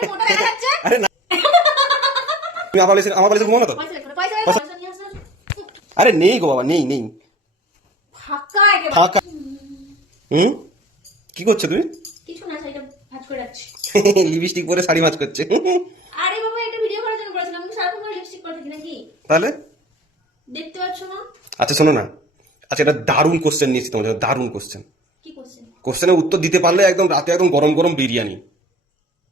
আরে না। তুমি আমার তো। আরে নেই গো বাবা নেই নেই। ফাঁকা হুম? কি করছ তুমি? কিছু না শাড়িটা ভাঁজ করে রাখছি। লিপস্টিক পরে শাড়ি মাছ করছে। আরে বাবা এটা ভিডিও করার জন্য করেছিলাম। আমি সারাক্ষণ করে লিপস্টিক করে থাকি নাকি? তাহলে? দেখতে পাচ্ছ না? আচ্ছা শোনো না। আচ্ছা এটা দারুণ কোশ্চেন নিয়েছি তোমার জন্য, দারুণ কোশ্চেন কি কোশ্চেনের উত্তর দিতে পারলে একদম রাতে একদম গরম গরম বিরিয়ানি।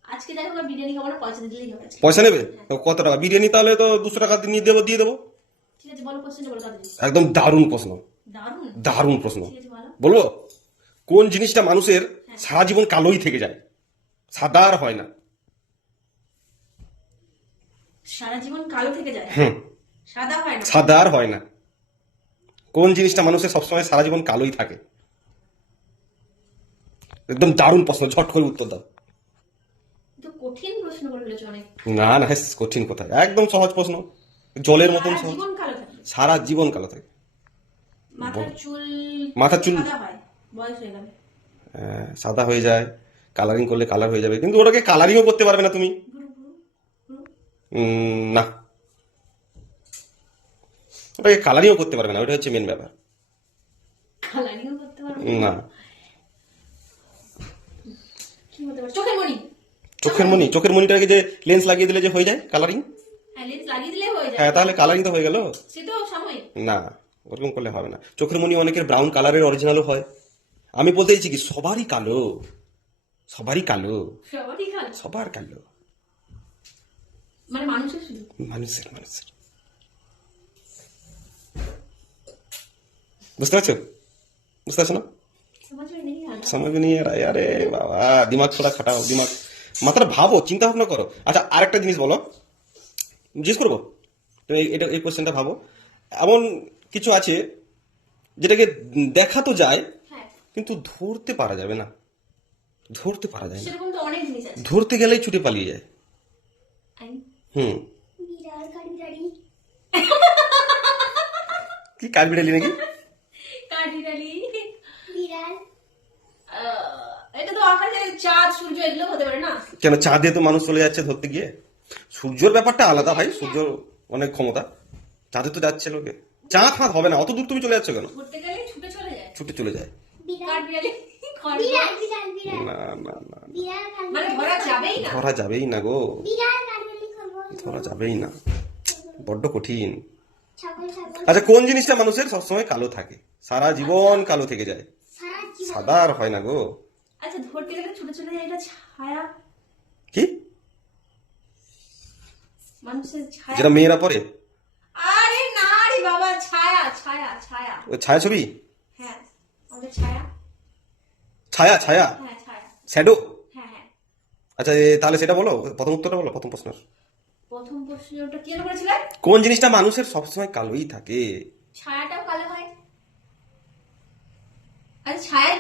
আজকে বিরিয়ানি খাব না পয়সা দিলেই হবে পয়সা নেবে? কত টাকা? বিরিয়ানি তাহলে তো দুশো টাকা নিয়ে দেবো দিয়ে দেবো। ঠিক আছে বলো কোশ্চেনটা বলো একদম দারুণ প্রশ্ন। দারুণ? দারুণ প্রশ্ন। বলব? কোন জিনিসটা মানুষের সারা জীবন কালোই থেকে যায়? সাদা আর হয় না। সারা জীবন কালো থেকে যায়? হুম। সাদা হয় না? সাদা আর হয় না। কোন জিনিসটা মানুষের সবসময় সারা জীবন কালোই থাকে? একদম দারুণ প্রশ্ন ঝট করে উত্তর দাও তো কঠিন প্রশ্ন করে ফেলেছো অনেক। না না হ্যাঁ কঠিন কথা। একদম সহজ প্রশ্ন। জলের মতন সারা জীবন কালো থাকে। সারা জীবন কালো থাকে। মাথার চুল মাথার চুল- সাদা হয়ে। সাদা হয়ে যায়। কালারিং করলে কালার হয়ে যাবে। কিন্তু ওটাকে কালারিংও করতে পারবে না তুমি। না। ওটাকে কালারিংও করতে পারবে না। ওটা হচ্ছে মেন ব্যাপার। না। চোখের মণি। চোখের মনি চোখের মনিটাকে যে লেন্স লাগিয়ে দিলে যে হয়ে যায় কালারিং হ্যাঁ লেন্স লাগিয়ে দিলে হয়ে যায় হ্যাঁ তাহলে কালারিং তো হয়ে গেল সে তো সাময়িক না ওরকম করলে হবে না চোখের মনি অনেকের ব্রাউন কালারের অরিজিনালও হয় আমি বলতে চাইছি কি সবারই কালো সবারই কালো সবারই কালো সবার কালো মানে মানুষের শুধু মানুষের মানুষের বুঝতে পারছো বুঝতে পারছো না সমাজে নেই আর समझ नहीं आ रहा है अरे বাবা দিমাগ থোড়া খাটাও দিমাগ মাথাটা ভাবো চিন্তা ভাবনা করো। আচ্ছা আরেকটা জিনিস বলো। জিজ্ঞেস করব? তুমি এই- এটা এই কোশ্চেনটা ভাবো। এমন কিছু আছে যেটাকে দেখা তো যায় হ্যাঁ। কিন্তু ধরতে পারা যাবে না। ধরতে পারা যায় না। ধরতে গেলেই ছুটে পালিয়ে যায়। হুম। কাঠি কি কার বিড়ালি নাকি কাঠি বিড়ালি বিড়াল আহ, এটা তো আকাশে চাঁদ সূর্য এগুলো হতে পারে না? কেন চাঁদে তো মানুষ চলে যাচ্ছে ধরতে গিয়ে? সূর্যর ব্যাপারটা আলাদা ভাই সূর্য অনেক ক্ষমতা। চাঁদে তো যাচ্ছে লোকে। চাঁদ ফাঁদ হবে না অত দূর তুমি চলে যাচ্ছ কেন? ছুটে চলে যায়। ছুটে চলে যায়। বিড়াল। কাঠ বিড়ালি? খড় বিড়াল বিড়াল। বিড়াল না না না। মানে ধরা যাবেই না। ধরা যাবেই না গো। ধরা যাবেই না। বড্ড কঠিন। আচ্ছা কোন জিনিসটা মানুষের সবসময় কালো থাকে? সারা জীবন কালো থেকে যায়। সাদা আর হয় না গো। আচ্ছা ধরতে গেলে ছুটে যায় এটা ছায়া। কি? মানুষের ছায়া। যেটা মেয়েরা পরে? আরে না রে বাবা ছায়া ছায়া ছায়া। ওই ছায়া ছবি? হ্যাঁ ছায়া। ছায়া ছায়া? হ্যাঁ ছায়া। শ্যাডো হ্যাঁ হ্যাঁ। আচ্ছা তাহলে সেটা বলো প্রথম উত্তরটা বলো প্রথম প্রশ্ন প্রথম প্রশ্নটা কি করেছিলেন কোন জিনিসটা মানুষের সবসময় কালোই থাকে? ছায়াটাও কালো হয়। আচ্ছা হবে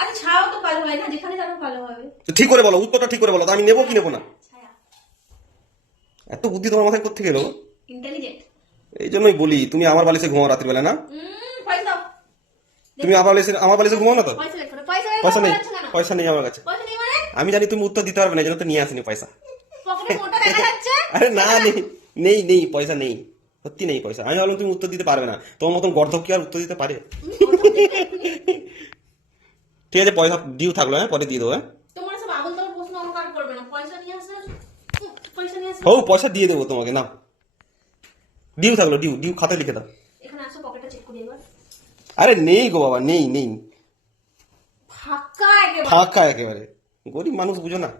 আরে ছায়াও তো কালো হয় না যেখানে যাব কালো হবে। ঠিক করে বলো উত্তরটা ঠিক করে বলো আমি নেব কি নেব না? এত বুদ্ধি তোমার মাথায় কোথেকে এলো? ইন্টেলিজেন্ট এই জন্যই বলি তুমি আমার বালিশে ঘুমাও রাত্রিবেলা না? হুম পয়সা দাও। তুমি আমার বালিশে আমার বালিশে ঘুমাও না তো? পয়সা নেই পয়সা নেই আমার কাছে। মানে? আমি জানি তুমি উত্তর দিতে পারবে না জন্য তো নিয়ে আসিনি পয়সা। আরে না নেই নেই নেই পয়সা নেই। সত্যি নেই পয়সা। আমি ভাবলাম তুমি উত্তর দিতে পারবে না। তোমার মতন গর্ধব কি আর উত্তর দিতে পারে? ঠিক আছে পয়সা ডিউ থাকল হ্যাঁ পরে দিয়ে দেবো হ্যাঁ। পয়সা দিয়ে দেবো তোমাকে না ডিউ থাকল ডিউ ডিউ খাতায় লিখে দাও। আরে নেই গো বাবা নেই নেই। ফাঁকা একেবারে। গরিব মানুষ বুঝো না।